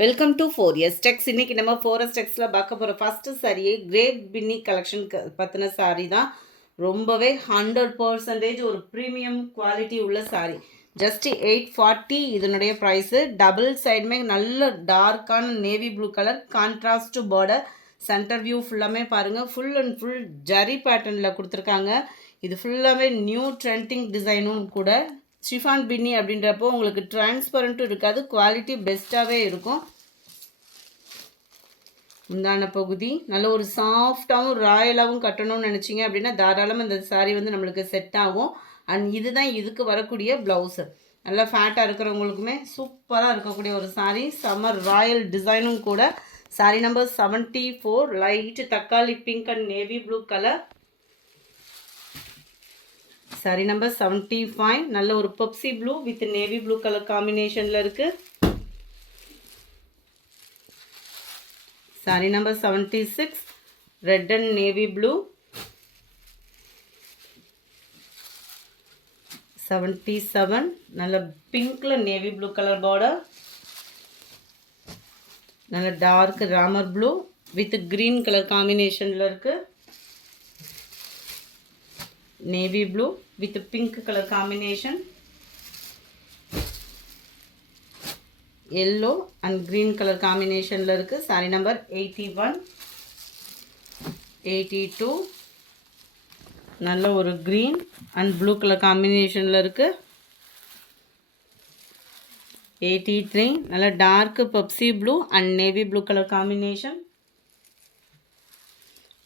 Welcome to 4S டெக்ஸ். இன்னைக்கு நம்ம 4S டெக்ஸில் பார்க்க போகிற ஃபஸ்ட்டு சாரியே கிரேப் பின்னி கலெக்ஷன் பற்றின சாரி தான். ரொம்பவே 100% ஒரு ப்ரீமியம் குவாலிட்டி உள்ள சாரி. ஜஸ்ட் 840 இதனுடைய ப்ரைஸு. டபுள் சைடுமே நல்ல டார்க்கான navy blue colour, contrast border, centre view ஃபுல்லாமே பாருங்கள். ஃபுல் அண்ட் ஃபுல் ஜரி பேட்டர்னில் கொடுத்துருக்காங்க. இது ஃபுல்லாகவே நியூ ட்ரெண்டிங் டிசைனும் கூட. ஷிஃபான் பின்னி அப்படின்றப்போ உங்களுக்கு டிரான்ஸ்பரண்ட்டும் இருக்காது, குவாலிட்டி பெஸ்ட்டாகவே இருக்கும். முந்தான பகுதி நல்ல ஒரு சாஃப்டாகவும் ராயலாகவும் கட்டணும்னு நினச்சிங்க அப்படின்னா தாராளமாக இந்த சாரீ வந்து நம்மளுக்கு செட் ஆகும். அண்ட் இதுதான் இதுக்கு வரக்கூடிய ப்ளவுஸு. நல்லா ஃபேட்டாக இருக்கிறவங்களுக்குமே சூப்பராக இருக்கக்கூடிய ஒரு சாரீ. சம்மர் ராயல் டிசைனும் கூட. சாரீ நம்பர் 74, லைட்டு தக்காளி pink and navy blue colour. Sari number 75, நல்ல ஒரு Pepsi blue with navy blue colour காம்பினேஷனில் இருக்குது. சாரீ நம்பர் 76, ரெட் அண்ட் நேவி ப்ளூ. 77, நல்ல பிங்க்ல நேவி ப்ளூ கலர் பார்டர். நல்ல dark Ramar blue with green colour காம்பினேஷனில் இருக்குது. Navy blue with pink colour combination. Yellow and green colour காம்பினேஷனில் இருக்குது. சாரீ நம்பர் 81, 82, நல்ல ஒரு க்ரீன் அண்ட் ப்ளூ கலர் காம்பினேஷனில் இருக்குது. 83, நல்ல dark Pepsi blue and navy blue colour combination.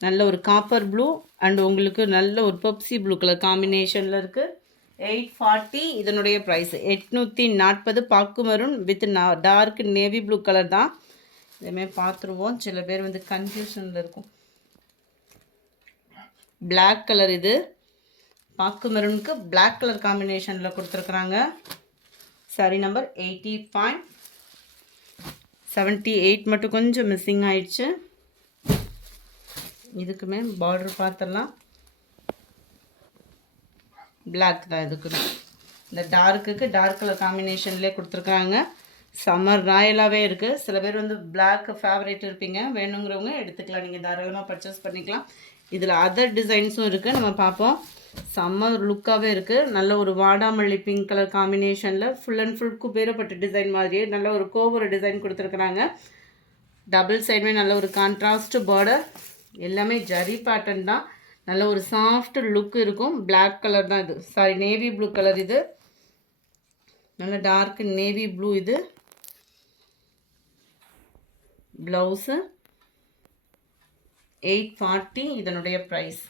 நல்ல ஒரு காப்பர் ப்ளூ அண்ட் உங்களுக்கு நல்ல ஒரு பெப்சி ப்ளூ கலர் காம்பினேஷனில் இருக்குது. 840 இதனுடைய ப்ரைஸ். 840 பாக்கு maroon with dark navy blue colour தான். இதேமாதிரி பார்த்துருவோம். சில பேர் வந்து கன்ஃபியூஷனில் இருக்கும். பிளாக் கலர், இது பாக்கு மரூனுக்கு பிளாக் கலர் காம்பினேஷனில் கொடுத்துருக்குறாங்க. சாரி நம்பர் 85, 78 மட்டும் கொஞ்சம் மிஸ்ஸிங் ஆயிடுச்சு. இதுக்குமே பார்டர் பார்த்துடலாம். பிளாக் தான் இதுக்கு. இந்த டார்க்குக்கு டார்க் கலர் காம்பினேஷன்லேயே கொடுத்துருக்காங்க. சம்மர் ராயலாகவே இருக்குது. சில பேர் வந்து பிளாக் ஃபேவரேட் இருப்பீங்க, வேணுங்கிறவங்க எடுத்துக்கலாம், நீங்கள் தாராளமாக பர்ச்சேஸ் பண்ணிக்கலாம். இதில் அதர் டிசைன்ஸும் இருக்குது, நம்ம பார்ப்போம். சம்மர் லுக்காகவே இருக்குது. நல்ல ஒரு வாடாமல்லி பிங்க் கலர் காம்பினேஷனில் ஃபுல் அண்ட் ஃபுல் குபேரப்பட்ட டிசைன் மாதிரியே நல்ல ஒரு கோபுர டிசைன் கொடுத்துருக்குறாங்க. டபுள் சைடுமே நல்ல ஒரு கான்ட்ராஸ்ட் பார்டர். எல்லாமே ஜரி பேட்டர்ன் தான். நல்ல ஒரு சாஃப்ட் லுக் இருக்கும். பிளாக் கலர் தான் இது. சாரி, நேவி ப்ளூ கலர் இது. நல்ல டார்க் நேவி ப்ளூ இது. ப்ளவுஸு 840 இதனுடைய ப்ரைஸ்.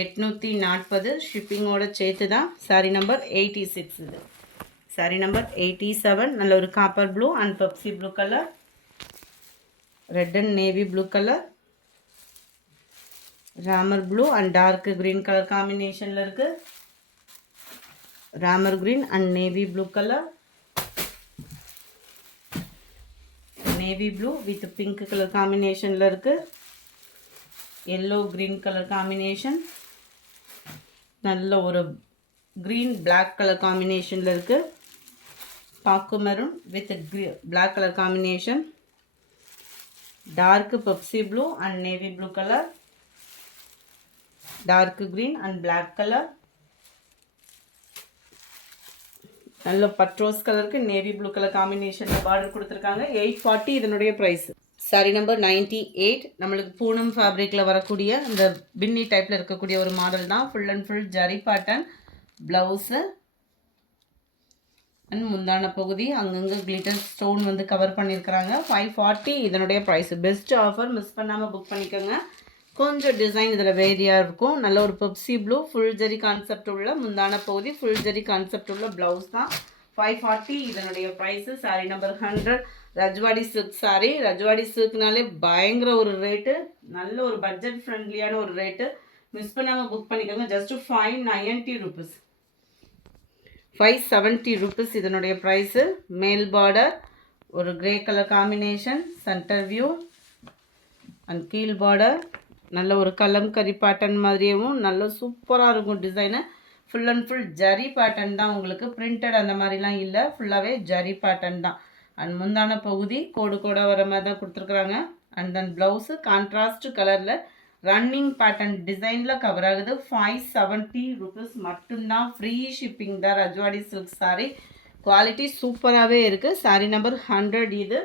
840 ஷிப்பிங்கோட சேர்த்து தான். சாரி நம்பர் 86 இது. சாரி நம்பர் 87, நல்ல ஒரு copper blue and Pepsi blue colour. Red and navy blue colour. Ramar blue and dark green colour காம்பினேஷனில் இருக்குது. Ramar green and navy blue colour. Navy blue with pink colour காம்பினேஷனில் இருக்குது. Yellow green colour combination. நல்ல ஒரு green black colour காம்பினேஷனில் இருக்குது. பாக்கு maroon with black colour combination. Dark Pepsi blue and navy blue colour. Dark green and black colour. நல்ல பட்ரோஸ் கலருக்கு நேவி ப்ளூ கலர் காம்பினேஷனில் பார்டர் கொடுத்துருக்காங்க. 840 இதனுடைய ப்ரைஸ். சாரி நம்பர் 98, நம்மளுக்கு பூனம் ஃபேப்ரிக்கில் வரக்கூடிய இந்த பின்னி டைப்பில் இருக்கக்கூடிய ஒரு மாடல் தான். Full and full zari pattern. Blouse and முந்தான பகுதி அங்கங்கே கிளிட்டர் ஸ்டோன் வந்து கவர் பண்ணியிருக்கிறாங்க. 540 இதனுடைய ப்ரைஸ். பெஸ்ட் ஆஃபர், மிஸ் பண்ணாமல் புக் பண்ணிக்கோங்க. கொஞ்சம் டிசைன் இதில் வேரியாக இருக்கும். நல்ல ஒரு Pepsi blue full zari concept உள்ள முந்தான பகுதி, ஃபுல் ஜரி கான்செப்ட் உள்ள ப்ளவுஸ் தான். 540 இதனுடைய price. Sari number 100, Rajwadi silk sari. Rajwadi சில்க்னாலே பயங்கர ஒரு ரேட்டு, நல்ல ஒரு பட்ஜெட் ஃப்ரெண்ட்லியான ஒரு ரேட்டு. மிஸ் பண்ணாமல் புக் பண்ணிக்கோங்க. Just 590 rupees. 570 ருபீஸ் இதனுடைய ப்ரைஸு. மேல் பார்டர், ஒரு grey colour combination, centre view and கீழ் பார்டர். நல்ல ஒரு கலம்கரி பேட்டர்ன் மாதிரியும் நல்ல சூப்பராக இருக்கும் design. Full and full zari pattern தான். உங்களுக்கு பிரிண்டட் அந்த மாதிரிலாம் இல்லை, ஃபுல்லாகவே ஜரி பேட்டர்ன் தான். அண்ட் முந்தான பகுதி கோடு கோடாக வர மாதிரி தான் கொடுத்துருக்குறாங்க. அண்ட் தென் ப்ளவுஸு கான்ட்ராஸ்ட் கலரில் ரன்னிங் பேட்டர்ன் டிசைனில் கவர் ஆகுது. 570 rupees மட்டும்தான். ஃப்ரீ ஷிப்பிங் தான். ரஜ்வாடி சில்க் சாரீ குவாலிட்டி சூப்பராகவே இருக்குது. சாரீ நம்பர் 100 இது.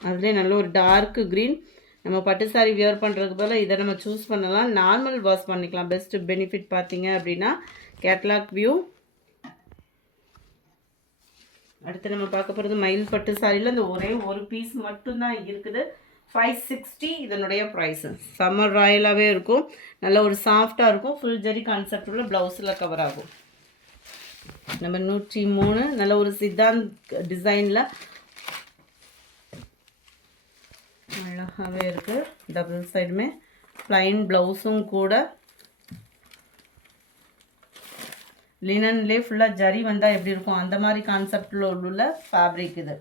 அதுலேயே நல்ல ஒரு டார்க் க்ரீன். நம்ம பட்டு சாரீ வியர் பண்ணுறதுக்கு பதில் இதை நம்ம சூஸ் பண்ணலாம். நார்மல் வாஷ் பண்ணிக்கலாம். பெஸ்ட்டு பெனிஃபிட் பார்த்தீங்க அப்படின்னா கேட்லாக் வியூ. அடுத்து நம்ம பார்க்க போகிறது மயில் பட்டு சாரியில் இந்த ஒரே ஒரு பீஸ் மட்டும்தான் இருக்குது. 560 இதனுடைய ப்ரைஸு. சம்மர் ராயலாகவே இருக்கும். நல்ல ஒரு சாஃப்டாக இருக்கும். ஃபுல் ஜரி கான்செப்ட் உள்ள ப்ளவுஸில் கவர் ஆகும். நம்பர் 103 நல்ல ஒரு சித்தாந்த் டிசைனில் அழகாகவே இருக்குது. டபுள் சைடுமே ப்ளைன் ப்ளவுஸும் கூட. லினன்லேயே ஃபுல்லாக ஜரி வந்தால் எப்படி இருக்கும் அந்த மாதிரி கான்செப்டில் உள்ள ஃபேப்ரிக் இது.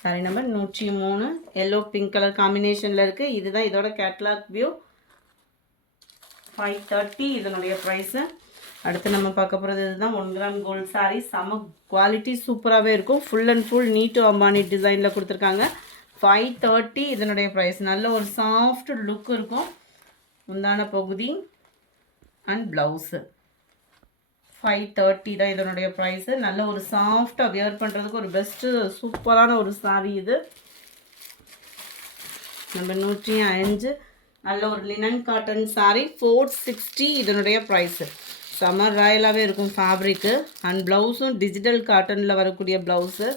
Sorry number 103 yellow pink colour காம்பினேஷனில் இருக்குது. இதுதான் இதோட கேட்லாக் வியூ. 530 இதனுடைய ப்ரைஸு. அடுத்து நம்ம பார்க்க போகிறது இதுதான் 1 கிராம் கோல்டு சாரீ. செம குவாலிட்டி சூப்பராகவே இருக்கும். ஃபுல் அண்ட் ஃபுல் நீட்டு அம்பானி டிசைனில் கொடுத்துருக்காங்க. 530 இதனுடைய ப்ரைஸ். நல்ல ஒரு சாஃப்ட் லுக் இருக்கும். முந்தான பகுதி அண்ட் ப்ளவுஸு 530 தான் இதனுடைய ப்ரைஸு. நல்ல ஒரு சாஃப்டாக வியர் பண்ணுறதுக்கு ஒரு பெஸ்ட்டு சூப்பரான ஒரு சாரீ இது. நம்பர் 105 நல்ல ஒரு லினன் காட்டன் சாரீ. 460 இதனுடைய ப்ரைஸு. சம்மர் ராயலாகவே இருக்கும் ஃபேப்ரிக்கு. அண்ட் ப்ளவுஸும் டிஜிட்டல் காட்டனில் வரக்கூடிய ப்ளவுஸு.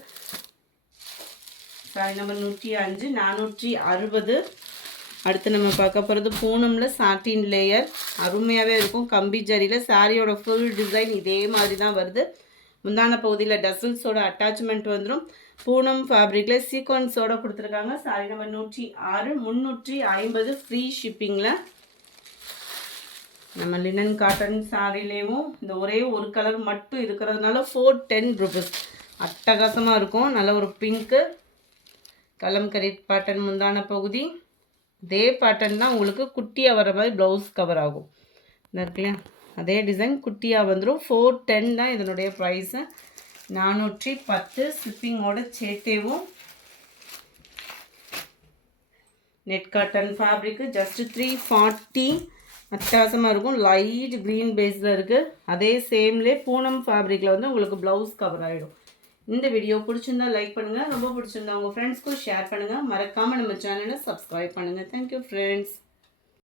Sorry number 105 460. அடுத்து நம்ம பார்க்க போகிறது பூனமில் சாட்டின் லேயர். அருமையாகவே இருக்கும். கம்பி ஜரியில் சாரியோட ஃபுல் டிசைன் இதே மாதிரி தான் வருது. முந்தான பகுதியில் டசல்ஸோட அட்டாச்மெண்ட் வந்துடும். பூனம் ஃபேப்ரிக்கில் சீக்வன்ஸோடு கொடுத்துருக்காங்க. சாரி நம்பர் 106 350 ஃப்ரீ ஷிப்பிங்கில். நம்ம லினன் காட்டன் சாரிலேயும் இந்த ஒரே ஒரு கலர் மட்டும் இருக்கிறதுனால 410 rupees. அட்டகாசமாக இருக்கும். நல்ல ஒரு பிங்க்கு கலம்கரி பேட்டர்ன் முந்தான பகுதி. அதே பேட்டர்ன் தான் உங்களுக்கு குட்டியாக வர மாதிரி ப்ளவுஸ் கவர் ஆகும். இந்த இருக்குல்லையா அதே டிசைன் குட்டியாக வந்துடும். 410 தான் இதனுடைய ப்ரைஸு. 410 ஷிப்பிங்கோட சேர்த்தேவும். Net cotton fabric just 340. அட்டகாசமாக இருக்கும். லைட் க்ரீன் பேஸில் இருக்குது. அதே சேம்லே பூனம் ஃபேப்ரிக்கில் வந்து உங்களுக்கு ப்ளவுஸ் கவர் ஆகிடும். இந்த வீடியோ பிடிச்சிருந்தா லைக் பண்ணுங்கள். ரொம்ப பிடிச்சிருந்தா உங்கள் ஃப்ரெண்ட்ஸ்க்கும் ஷேர் பண்ணுங்கள். மறக்காமல் நம்ம சேனலை சப்ஸ்கிரைப் பண்ணுங்கள். Thank you friends.